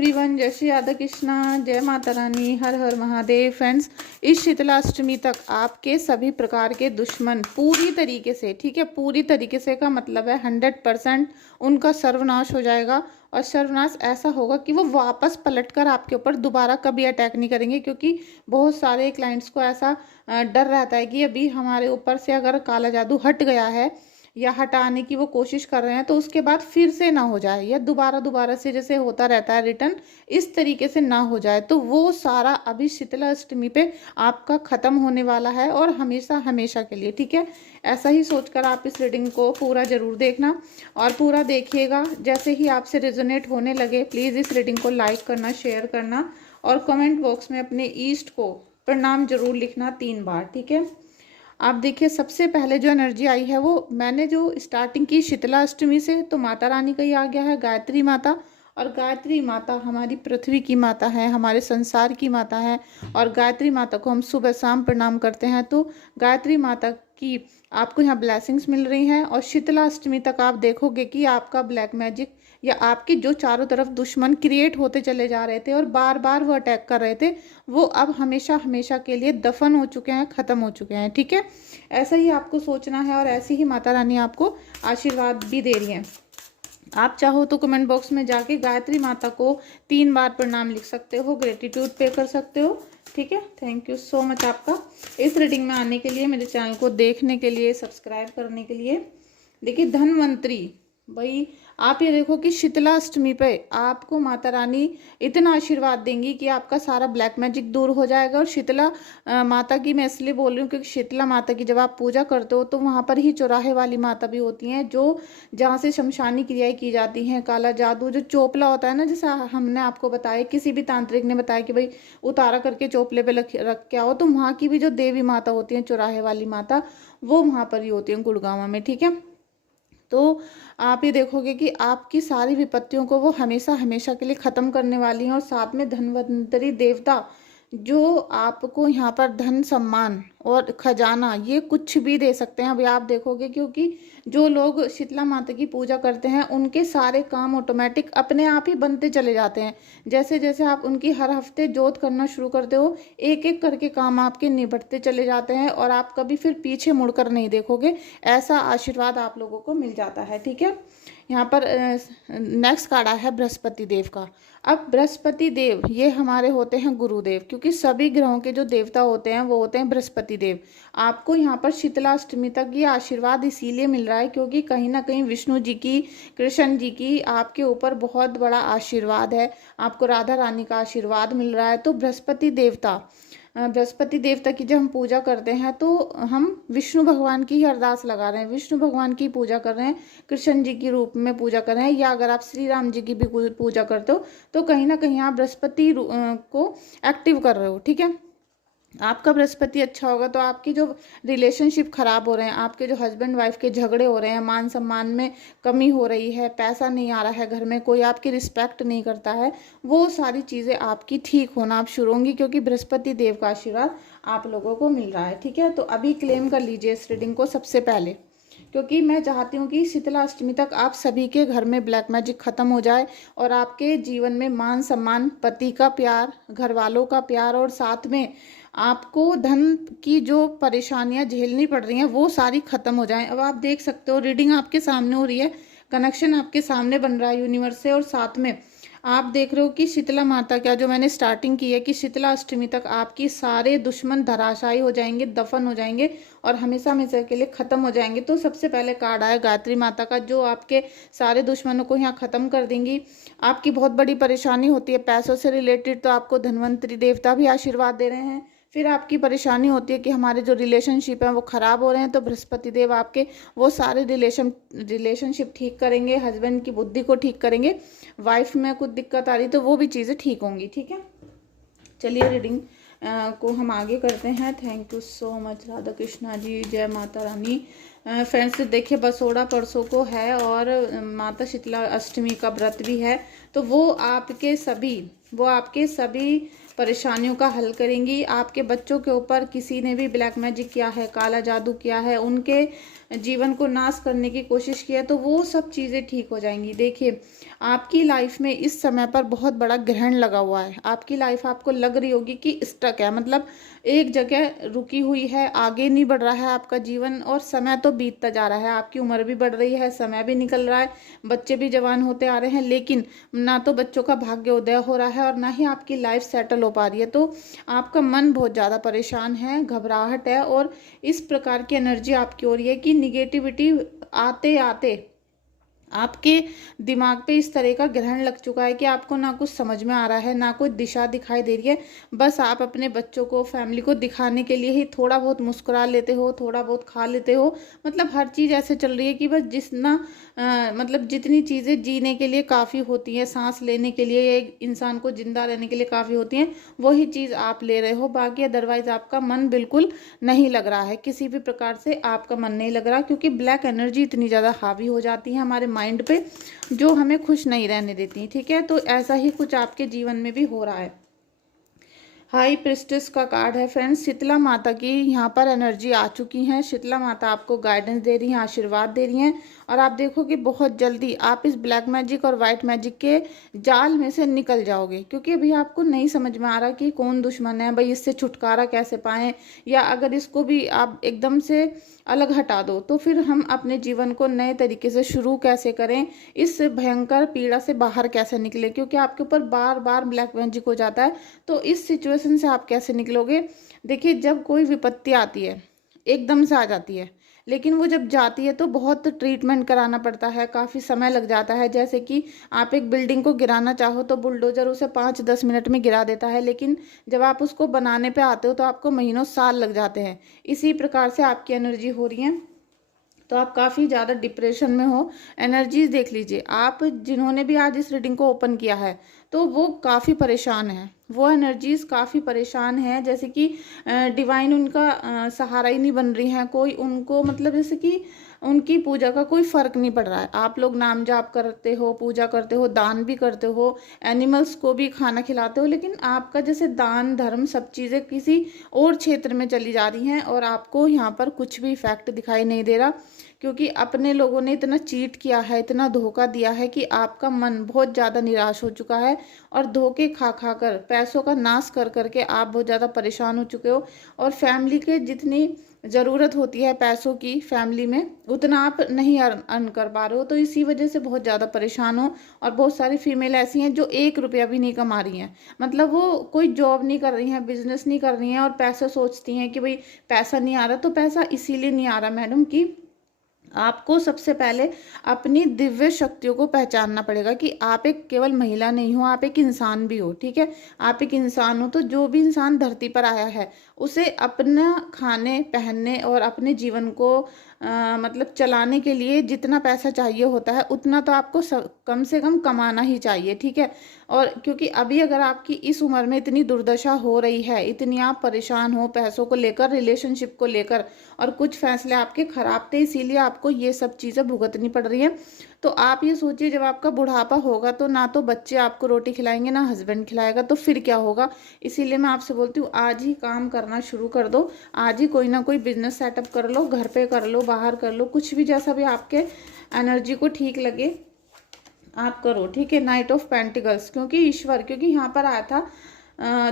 Everyone, जय श्री राधा कृष्णा, जय माता रानी, हर हर महादेव। फ्रेंड्स, इस शीतलाष्टमी तक आपके सभी प्रकार के दुश्मन पूरी तरीके से, ठीक है, पूरी तरीके से का मतलब है 100% उनका सर्वनाश हो जाएगा। और सर्वनाश ऐसा होगा कि वो वापस पलटकर आपके ऊपर दोबारा कभी अटैक नहीं करेंगे, क्योंकि बहुत सारे क्लाइंट्स को ऐसा डर रहता है कि अभी हमारे ऊपर से अगर काला जादू हट गया है या हटाने की वो कोशिश कर रहे हैं तो उसके बाद फिर से ना हो जाए, या दोबारा दोबारा से जैसे होता रहता है रिटर्न, इस तरीके से ना हो जाए। तो वो सारा अभी शीतला अष्टमी पे आपका ख़त्म होने वाला है, और हमेशा हमेशा के लिए, ठीक है। ऐसा ही सोचकर आप इस रीडिंग को पूरा ज़रूर देखना और पूरा देखिएगा। जैसे ही आपसे रेजोनेट होने लगे प्लीज़ इस रीडिंग को लाइक करना, शेयर करना, और कमेंट बॉक्स में अपने ईष्ट को प्रणाम जरूर लिखना 3 बार, ठीक है। आप देखिए, सबसे पहले जो एनर्जी आई है वो मैंने जो स्टार्टिंग की शीतला अष्टमी से, तो माता रानी का ही आ गया है, गायत्री माता। और गायत्री माता हमारी पृथ्वी की माता है, हमारे संसार की माता है, और गायत्री माता को हम सुबह शाम प्रणाम करते हैं। तो गायत्री माता की आपको यहाँ ब्लेसिंग्स मिल रही हैं। और शीतला अष्टमी तक आप देखोगे कि आपका ब्लैक मैजिक या आपकी जो चारों तरफ दुश्मन क्रिएट होते चले जा रहे थे और बार बार वो अटैक कर रहे थे, वो अब हमेशा हमेशा के लिए दफन हो चुके हैं, ख़त्म हो चुके हैं, ठीक है। ऐसा ही आपको सोचना है, और ऐसी ही माता रानी आपको आशीर्वाद भी दे रही हैं। आप चाहो तो कमेंट बॉक्स में जाके गायत्री माता को 3 बार प्रणाम लिख सकते हो, ग्रेटिट्यूड पे कर सकते हो, ठीक है। थैंक यू सो मच आपका इस रीडिंग में आने के लिए, मेरे चैनल को देखने के लिए, सब्सक्राइब करने के लिए। देखिए, धनवंतरी भाई, आप ये देखो कि शीतला अष्टमी पे आपको माता रानी इतना आशीर्वाद देंगी कि आपका सारा ब्लैक मैजिक दूर हो जाएगा। और शीतला माता की मैं इसलिए बोल रही हूँ क्योंकि शीतला माता की जब आप पूजा करते हो तो वहाँ पर ही चौराहे वाली माता भी होती हैं, जो जहाँ से शमशानी क्रियाएं की जाती हैं, काला जादू जो चोपला होता है ना, जैसे हमने आपको बताया, किसी भी तांत्रिक ने बताया कि भाई उतारा करके चोपले पे रख के आओ, तो वहाँ की भी जो देवी माता होती हैं, चौराहे वाली माता, वो वहाँ पर ही होती हैं, गुड़गांव में, ठीक है। तो आप ये देखोगे कि आपकी सारी विपत्तियों को वो हमेशा हमेशा के लिए ख़त्म करने वाली हैं। और साथ में धन्वंतरी देवता जो आपको यहाँ पर धन, सम्मान और खजाना, ये कुछ भी दे सकते हैं। अभी आप देखोगे, क्योंकि जो लोग शीतला माता की पूजा करते हैं उनके सारे काम ऑटोमेटिक अपने आप ही बनते चले जाते हैं। जैसे जैसे आप उनकी हर हफ्ते जोत करना शुरू करते हो, एक एक करके काम आपके निबटते चले जाते हैं, और आप कभी फिर पीछे मुड़कर नहीं देखोगे। ऐसा आशीर्वाद आप लोगों को मिल जाता है, ठीक है। यहाँ पर नेक्स्ट कार्ड आया है बृहस्पति देव का। अब बृहस्पति देव ये हमारे होते हैं गुरुदेव, क्योंकि सभी ग्रहों के जो देवता होते हैं वो होते हैं बृहस्पति देव। आपको यहाँ पर शीतलाष्टमी तक ये आशीर्वाद इसीलिए मिल रहा है क्योंकि कहीं ना कहीं विष्णु जी की, कृष्ण जी की आपके ऊपर बहुत बड़ा आशीर्वाद है, आपको राधा रानी का आशीर्वाद मिल रहा है। तो बृहस्पति देवता की जब हम पूजा करते हैं तो हम विष्णु भगवान की ही अरदास लगा रहे हैं, विष्णु भगवान की पूजा कर रहे हैं, कृष्ण जी के रूप में पूजा कर रहे हैं, या अगर आप श्री राम जी की भी पूजा करते हो तो कहीं ना कहीं आप बृहस्पति को एक्टिव कर रहे हो, ठीक है। आपका बृहस्पति अच्छा होगा तो आपकी जो रिलेशनशिप खराब हो रहे हैं, आपके जो हस्बैंड वाइफ के झगड़े हो रहे हैं, मान सम्मान में कमी हो रही है, पैसा नहीं आ रहा है घर में, कोई आपकी रिस्पेक्ट नहीं करता है, वो सारी चीज़ें आपकी ठीक होना आप शुरू होंगी, क्योंकि बृहस्पति देव का आशीर्वाद आप लोगों को मिल रहा है, ठीक है। तो अभी क्लेम कर लीजिए इस रीडिंग को सबसे पहले, क्योंकि मैं चाहती हूँ कि शीतला अष्टमी तक आप सभी के घर में ब्लैक मैजिक खत्म हो जाए, और आपके जीवन में मान सम्मान, पति का प्यार, घर वालों का प्यार, और साथ में आपको धन की जो परेशानियां झेलनी पड़ रही हैं वो सारी खत्म हो जाएं। अब आप देख सकते हो, रीडिंग आपके सामने हो रही है, कनेक्शन आपके सामने बन रहा है यूनिवर्स से, और साथ में आप देख रहे हो कि शीतला माता का जो मैंने स्टार्टिंग की है कि शीतला अष्टमी तक आपकी सारे दुश्मन धराशायी हो जाएंगे, दफन हो जाएंगे, और हमेशा हमेशा के लिए ख़त्म हो जाएंगे। तो सबसे पहले कार्ड आया गायत्री माता का, जो आपके सारे दुश्मनों को यहाँ ख़त्म कर देंगी। आपकी बहुत बड़ी परेशानी होती है पैसों से रिलेटेड, तो आपको धन्वंतरी देवता भी आशीर्वाद दे रहे हैं। फिर आपकी परेशानी होती है कि हमारे जो रिलेशनशिप हैं वो ख़राब हो रहे हैं, तो बृहस्पति देव आपके वो सारे रिलेशनशिप ठीक करेंगे, हस्बैंड की बुद्धि को ठीक करेंगे, वाइफ में कुछ दिक्कत आ रही तो वो भी चीज़ें ठीक होंगी, ठीक है। चलिए रीडिंग को हम आगे करते हैं। Thank you so much Radha Krishna ji, जय माता रानी। फ्रेंड्स देखिए, बसोड़ा परसों को है और माता शीतला अष्टमी का व्रत भी है, तो वो आपके सभी परेशानियों का हल करेंगी। आपके बच्चों के ऊपर किसी ने भी ब्लैक मैजिक किया है, काला जादू किया है, उनके जीवन को नाश करने की कोशिश की है, तो वो सब चीज़ें ठीक हो जाएंगी। देखिए, आपकी लाइफ में इस समय पर बहुत बड़ा ग्रहण लगा हुआ है। आपकी लाइफ आपको लग रही होगी कि स्टक है, मतलब एक जगह रुकी हुई है, आगे नहीं बढ़ रहा है आपका जीवन, और समय तो बीतता जा रहा है, आपकी उम्र भी बढ़ रही है, समय भी निकल रहा है, बच्चे भी जवान होते आ रहे हैं, लेकिन ना तो बच्चों का भाग्योदय हो रहा है और ना ही आपकी लाइफ सेटल हो पा रही है। तो आपका मन बहुत ज़्यादा परेशान है, घबराहट है, और इस प्रकार की एनर्जी आपकी हो रही है कि निगेटिविटी आते आते आपके दिमाग पे इस तरह का ग्रहण लग चुका है कि आपको ना कुछ समझ में आ रहा है, ना कोई दिशा दिखाई दे रही है। बस आप अपने बच्चों को, फैमिली को दिखाने के लिए ही थोड़ा बहुत मुस्कुरा लेते हो, थोड़ा बहुत खा लेते हो, मतलब हर चीज़ ऐसे चल रही है कि बस मतलब जितनी चीज़ें जीने के लिए काफ़ी होती हैं, सांस लेने के लिए, एक इंसान को जिंदा रहने के लिए काफ़ी होती हैं, वही चीज़ आप ले रहे हो। बाकी अदरवाइज आपका मन बिल्कुल नहीं लग रहा है, किसी भी प्रकार से आपका मन नहीं लग रहा, क्योंकि ब्लैक एनर्जी इतनी ज़्यादा हावी हो जाती है हमारे माइंड पे, जो हमें खुश नहीं रहने देती। ठीक है, तो ऐसा ही कुछ आपके जीवन में भी हो रहा है। हाई प्रिस्टेस का कार्ड है फ्रेंड्स। शीतला माता की यहाँ पर एनर्जी आ चुकी है। शीतला माता आपको गाइडेंस दे रही हैं, आशीर्वाद दे रही हैं, और आप देखो कि बहुत जल्दी आप इस ब्लैक मैजिक और वाइट मैजिक के जाल में से निकल जाओगे, क्योंकि अभी आपको नहीं समझ में आ रहा कि कौन दुश्मन है भाई, इससे छुटकारा कैसे पाएं, या अगर इसको भी आप एकदम से अलग हटा दो तो फिर हम अपने जीवन को नए तरीके से शुरू कैसे करें, इस भयंकर पीड़ा से बाहर कैसे निकले, क्योंकि आपके ऊपर बार बार ब्लैक मैजिक हो जाता है। तो इस सिचुएशन से आप कैसे निकलोगे? देखिए, जब कोई विपत्ति आती है एकदम से आ जाती है, लेकिन वो जब जाती है तो बहुत ट्रीटमेंट कराना पड़ता है, काफ़ी समय लग जाता है। जैसे कि आप एक बिल्डिंग को गिराना चाहो तो बुलडोजर उसे 5-10 मिनट में गिरा देता है, लेकिन जब आप उसको बनाने पे आते हो तो आपको महीनों साल लग जाते हैं। इसी प्रकार से आपकी एनर्जी हो रही है, तो आप काफ़ी ज़्यादा डिप्रेशन में हो। एनर्जीज देख लीजिए, आप जिन्होंने भी आज इस रीडिंग को ओपन किया है तो वो काफ़ी परेशान है, वो एनर्जीज काफ़ी परेशान है, जैसे कि डिवाइन उनका सहारा ही नहीं बन रही हैं, कोई उनको, मतलब जैसे कि उनकी पूजा का कोई फर्क नहीं पड़ रहा है। आप लोग नाम जाप करते हो, पूजा करते हो, दान भी करते हो, एनिमल्स को भी खाना खिलाते हो, लेकिन आपका जैसे दान धर्म सब चीज़ें किसी और क्षेत्र में चली जा रही हैं, और आपको यहाँ पर कुछ भी इफेक्ट दिखाई नहीं दे रहा, क्योंकि अपने लोगों ने इतना चीट किया है, इतना धोखा दिया है कि आपका मन बहुत ज़्यादा निराश हो चुका है, और धोखे खा खा कर, पैसों का नाश कर करके आप बहुत ज़्यादा परेशान हो चुके हो, और फैमिली के जितनी ज़रूरत होती है पैसों की फैमिली में, उतना आप नहीं अर्न कर पा रहे हो, तो इसी वजह से बहुत ज़्यादा परेशान हो। और बहुत सारी फीमेल ऐसी हैं जो 1 रुपया भी नहीं कमा रही हैं, मतलब वो कोई जॉब नहीं कर रही हैं, बिजनेस नहीं कर रही हैं, और पैसा सोचती हैं कि भाई पैसा नहीं आ रहा, तो पैसा इसीलिए नहीं आ रहा मैडम कि आपको सबसे पहले अपनी दिव्य शक्तियों को पहचानना पड़ेगा कि आप एक केवल महिला नहीं हो, आप एक इंसान भी हो। ठीक है, आप एक इंसान हो, तो जो भी इंसान धरती पर आया है उसे अपना खाने पहनने और अपने जीवन को मतलब चलाने के लिए जितना पैसा चाहिए होता है उतना तो आपको कम से कम कमाना ही चाहिए। ठीक है, और क्योंकि अभी अगर आपकी इस उम्र में इतनी दुर्दशा हो रही है, इतनी आप परेशान हो पैसों को लेकर, रिलेशनशिप को लेकर, और कुछ फैसले आपके खराब थे, इसीलिए आपको ये सब चीज़ें भुगतनी पड़ रही हैं। तो आप ये सोचिए, जब आपका बुढ़ापा होगा तो ना तो बच्चे आपको रोटी खिलाएंगे, ना हस्बैंड खिलाएगा, तो फिर क्या होगा? इसीलिए मैं आपसे बोलती हूँ, आज ही काम करना शुरू कर दो, आज ही कोई ना कोई बिजनेस सेटअप कर लो, घर पे कर लो, बाहर कर लो, कुछ भी जैसा भी आपके एनर्जी को ठीक लगे आप करो। ठीक है, नाइट ऑफ पेंटिकल्स, क्योंकि ईश्वर, क्योंकि यहाँ पर आया था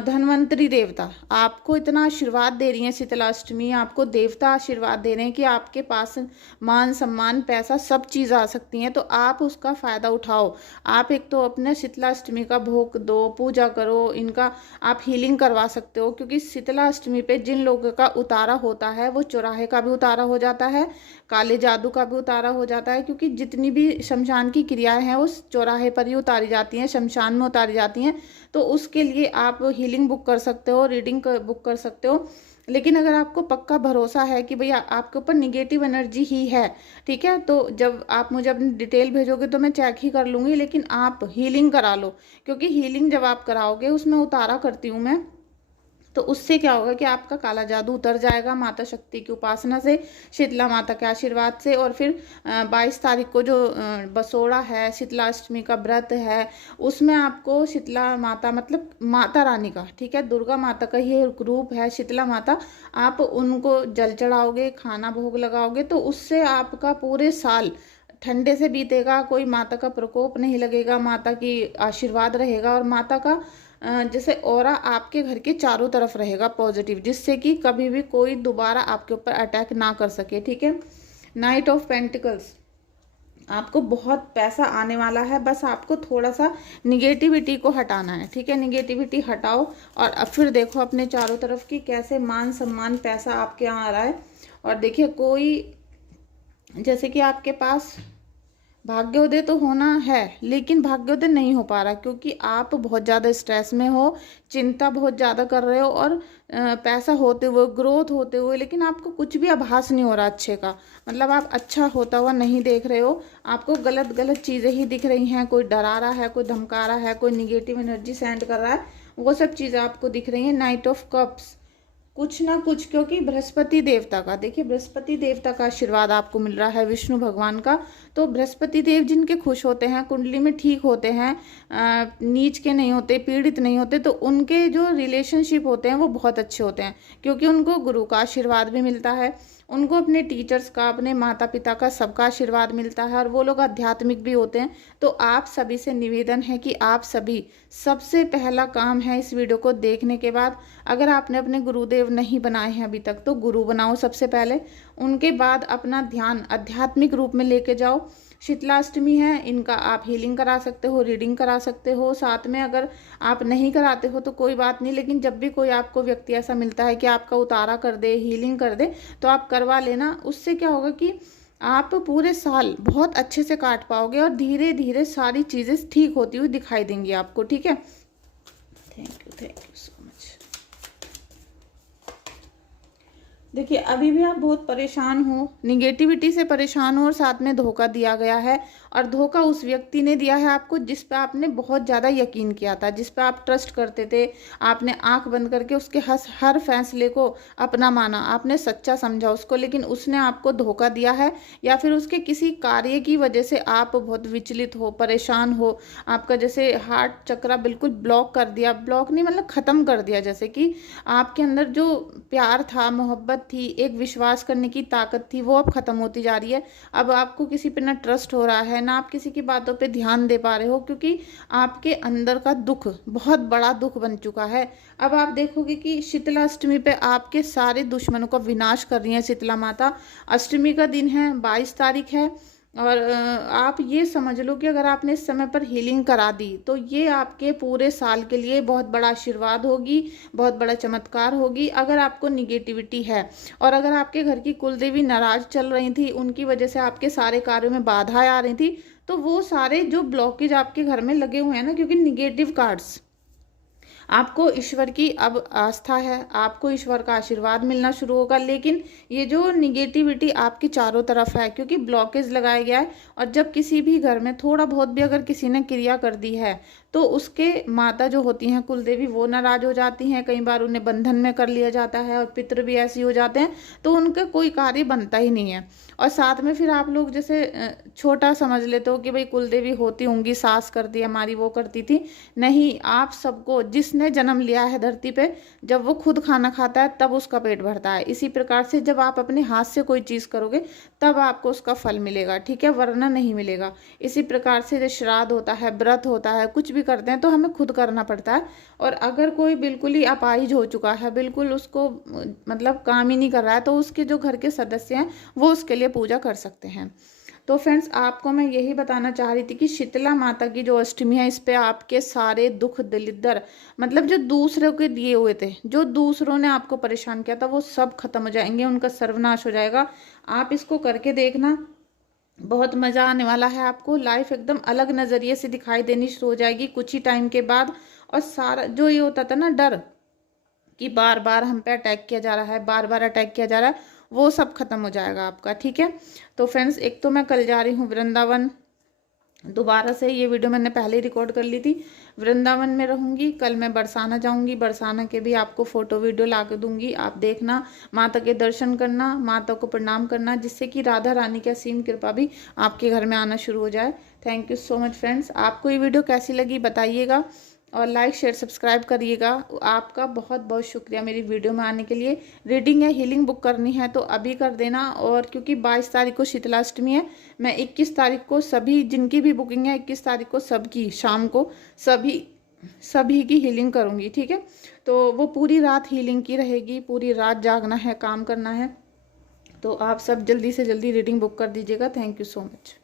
धन्वंतरी देवता आपको इतना आशीर्वाद दे रही हैं। शीतलाष्टमी आपको देवता आशीर्वाद दे रहे हैं कि आपके पास मान सम्मान पैसा सब चीज़ आ सकती हैं, तो आप उसका फ़ायदा उठाओ। आप एक तो अपने शीतलाष्टमी का भोग दो, पूजा करो, इनका आप हीलिंग करवा सकते हो, क्योंकि शीतलाष्टमी पे जिन लोगों का उतारा होता है वो चौराहे का भी उतारा हो जाता है, काले जादू का भी उतारा हो जाता है, क्योंकि जितनी भी शमशान की क्रियाएं हैं वो चौराहे पर ही उतारी जाती हैं, शमशान में उतारी जाती हैं। तो उसके लिए आप हीलिंग बुक कर सकते हो, रीडिंग बुक कर सकते हो, लेकिन अगर आपको पक्का भरोसा है कि भैया आपके ऊपर निगेटिव एनर्जी ही है, ठीक है, तो जब आप मुझे अपनी डिटेल भेजोगे तो मैं चेक ही कर लूँगी, लेकिन आप हीलिंग करा लो, क्योंकि हीलिंग जब आप कराओगे उसमें उतारा करती हूँ मैं, तो उससे क्या होगा कि आपका काला जादू उतर जाएगा माता शक्ति की उपासना से, शीतला माता के आशीर्वाद से। और फिर 22 तारीख को जो बसोड़ा है, शीतलाष्टमी का व्रत है, उसमें आपको शीतला माता मतलब माता रानी का, ठीक है, दुर्गा माता का ही एक रूप है शीतला माता, आप उनको जल चढ़ाओगे, खाना भोग लगाओगे, तो उससे आपका पूरे साल ठंडे से बीतेगा, कोई माता का प्रकोप नहीं लगेगा, माता की आशीर्वाद रहेगा। और माता का जैसे ऑरा आपके घर के चारों तरफ रहेगा पॉजिटिव, जिससे कि कभी भी कोई दोबारा आपके ऊपर अटैक ना कर सके, ठीक है। नाइट ऑफ पेंटिकल्स, आपको बहुत पैसा आने वाला है, बस आपको थोड़ा सा निगेटिविटी को हटाना है, ठीक है। निगेटिविटी हटाओ और अब फिर देखो अपने चारों तरफ की कैसे मान सम्मान पैसा आपके यहाँ आ रहा है। और देखिए कोई जैसे कि आपके पास भाग्योदय तो होना है, लेकिन भाग्योदय नहीं हो पा रहा क्योंकि आप बहुत ज़्यादा स्ट्रेस में हो, चिंता बहुत ज़्यादा कर रहे हो, और पैसा होते हुए, ग्रोथ होते हुए, लेकिन आपको कुछ भी आभास नहीं हो रहा अच्छे का, मतलब आप अच्छा होता हुआ नहीं देख रहे हो, आपको गलत गलत चीज़ें ही दिख रही हैं, कोई डरा रहा है, कोई धमका रहा है, कोई निगेटिव एनर्जी सेंड कर रहा है, वो सब चीज़ें आपको दिख रही हैं। नाइट ऑफ कप्स, कुछ ना कुछ, क्योंकि बृहस्पति देवता का, देखिए बृहस्पति देवता का आशीर्वाद आपको मिल रहा है, विष्णु भगवान का। तो बृहस्पति देव जिनके खुश होते हैं, कुंडली में ठीक होते हैं, नीच के नहीं होते, पीड़ित नहीं होते, तो उनके जो रिलेशनशिप होते हैं वो बहुत अच्छे होते हैं, क्योंकि उनको गुरु का आशीर्वाद भी मिलता है, उनको अपने टीचर्स का, अपने माता पिता का, सबका आशीर्वाद मिलता है, और वो लोग आध्यात्मिक भी होते हैं। तो आप सभी से निवेदन है कि आप सभी, सबसे पहला काम है इस वीडियो को देखने के बाद, अगर आपने अपने गुरुदेव नहीं बनाए हैं अभी तक, तो गुरु बनाओ सबसे पहले, उनके बाद अपना ध्यान आध्यात्मिक रूप में लेके जाओ। शीतलाष्टमी है, इनका आप हीलिंग करा सकते हो, रीडिंग करा सकते हो, साथ में अगर आप नहीं कराते हो तो कोई बात नहीं, लेकिन जब भी कोई आपको व्यक्ति ऐसा मिलता है कि आपका उतारा कर दे, हीलिंग कर दे, तो आप करवा लेना। उससे क्या होगा कि आप पूरे साल बहुत अच्छे से काट पाओगे और धीरे धीरे सारी चीज़ें ठीक होती हुई दिखाई देंगी आपको, ठीक है। Thank you so much. देखिए अभी भी आप बहुत परेशान हो, निगेटिविटी से परेशान हो, और साथ में धोखा दिया गया है, और धोखा उस व्यक्ति ने दिया है आपको जिस पे आपने बहुत ज़्यादा यकीन किया था, जिस पे आप ट्रस्ट करते थे, आपने आंख बंद करके उसके हर फैसले को अपना माना, आपने सच्चा समझा उसको, लेकिन उसने आपको धोखा दिया है, या फिर उसके किसी कार्य की वजह से आप बहुत विचलित हो, परेशान हो, आपका जैसे हार्ट चक्रा बिल्कुल ब्लॉक कर दिया, ब्लॉक नहीं मतलब ख़त्म कर दिया, जैसे कि आपके अंदर जो प्यार था, मोहब्बत थी, एक विश्वास करने की ताकत थी, वो अब ख़त्म होती जा रही है। अब आपको किसी पे ना ट्रस्ट हो रहा है, ना आप किसी की बातों पे ध्यान दे पा रहे हो, क्योंकि आपके अंदर का दुख बहुत बड़ा दुख बन चुका है। अब आप देखोगे कि शीतला अष्टमी पे आपके सारे दुश्मनों का विनाश कर रही है शीतला माता। अष्टमी का दिन है, 22 तारीख है, और आप ये समझ लो कि अगर आपने इस समय पर हीलिंग करा दी तो ये आपके पूरे साल के लिए बहुत बड़ा आशीर्वाद होगी, बहुत बड़ा चमत्कार होगी। अगर आपको निगेटिविटी है और अगर आपके घर की कुलदेवी नाराज चल रही थी, उनकी वजह से आपके सारे कार्यों में बाधाएं आ रही थी, तो वो सारे जो ब्लॉकेज आपके घर में लगे हुए हैं ना, क्योंकि निगेटिव कार्ड्स, आपको ईश्वर की अब आस्था है, आपको ईश्वर का आशीर्वाद मिलना शुरू होगा, लेकिन ये जो निगेटिविटी आपकी चारों तरफ है, क्योंकि ब्लॉकेज लगाया गया है, और जब किसी भी घर में थोड़ा बहुत भी अगर किसी ने क्रिया कर दी है, तो उसके माता जो होती हैं कुलदेवी, वो नाराज हो जाती हैं, कई बार उन्हें बंधन में कर लिया जाता है, और पितृ भी ऐसे हो जाते हैं, तो उनका कोई कार्य बनता ही नहीं है। और साथ में फिर आप लोग जैसे छोटा समझ लेते हो कि भाई कुलदेवी होती होंगी, सास करती हमारी, वो करती थी, नहीं, आप सबको, जिसने जन्म लिया है धरती पे, जब वो खुद खाना खाता है तब उसका पेट भरता है। इसी प्रकार से जब आप अपने हाथ से कोई चीज़ करोगे तब आपको उसका फल मिलेगा, ठीक है, वरना नहीं मिलेगा। इसी प्रकार से जो श्राद्ध होता है, व्रत होता है, कुछ भी करते हैं तो हमें खुद करना पड़ता है। और अगर कोई बिल्कुल ही अपाहिज हो चुका है, बिल्कुल उसको मतलब काम ही नहीं कर रहा है, तो उसके जो घर के सदस्य हैं वो उसके लिए पूजा कर सकते हैं। तो फ्रेंड्स, आपको मैं यही बताना चाह रही थी कि शीतला माता की जो अष्टमी है, इस पे आपके सारे दुख दलिद्र, मतलब जो दूसरों के दिए हुए थे, जो दूसरों ने आपको परेशान किया था, वो सब खत्म हो जाएंगे, उनका सर्वनाश हो जाएगा। आप इसको करके देखना, बहुत मज़ा आने वाला है आपको। लाइफ एकदम अलग नज़रिए से दिखाई देनी शुरू हो जाएगी कुछ ही टाइम के बाद। और सारा जो ये होता था ना डर कि बार बार हम पे अटैक किया जा रहा है, बार बार अटैक किया जा रहा है, वो सब खत्म हो जाएगा आपका, ठीक है। तो फ्रेंड्स, एक तो मैं कल जा रही हूँ वृंदावन, दोबारा से ये वीडियो मैंने पहले ही रिकॉर्ड कर ली थी। वृंदावन में रहूंगी, कल मैं बरसाना जाऊंगी, बरसाना के भी आपको फ़ोटो वीडियो ला के दूंगी, आप देखना, माता के दर्शन करना, माता को प्रणाम करना, जिससे कि राधा रानी की असीम कृपा भी आपके घर में आना शुरू हो जाए। Thank you so much friends. आपको ये वीडियो कैसी लगी बताइएगा और लाइक शेयर सब्सक्राइब करिएगा। आपका बहुत बहुत शुक्रिया मेरी वीडियो में आने के लिए। रीडिंग या हीलिंग बुक करनी है तो अभी कर देना, और क्योंकि 22 तारीख को शीतलाष्टमी है, मैं 21 तारीख को सभी जिनकी भी बुकिंग है 21 तारीख को सबकी शाम को सभी की हीलिंग करूँगी, ठीक है। तो वो पूरी रात हीलिंग की रहेगी, पूरी रात जागना है, काम करना है। तो आप सब जल्दी से जल्दी रीडिंग बुक कर दीजिएगा। Thank you so much.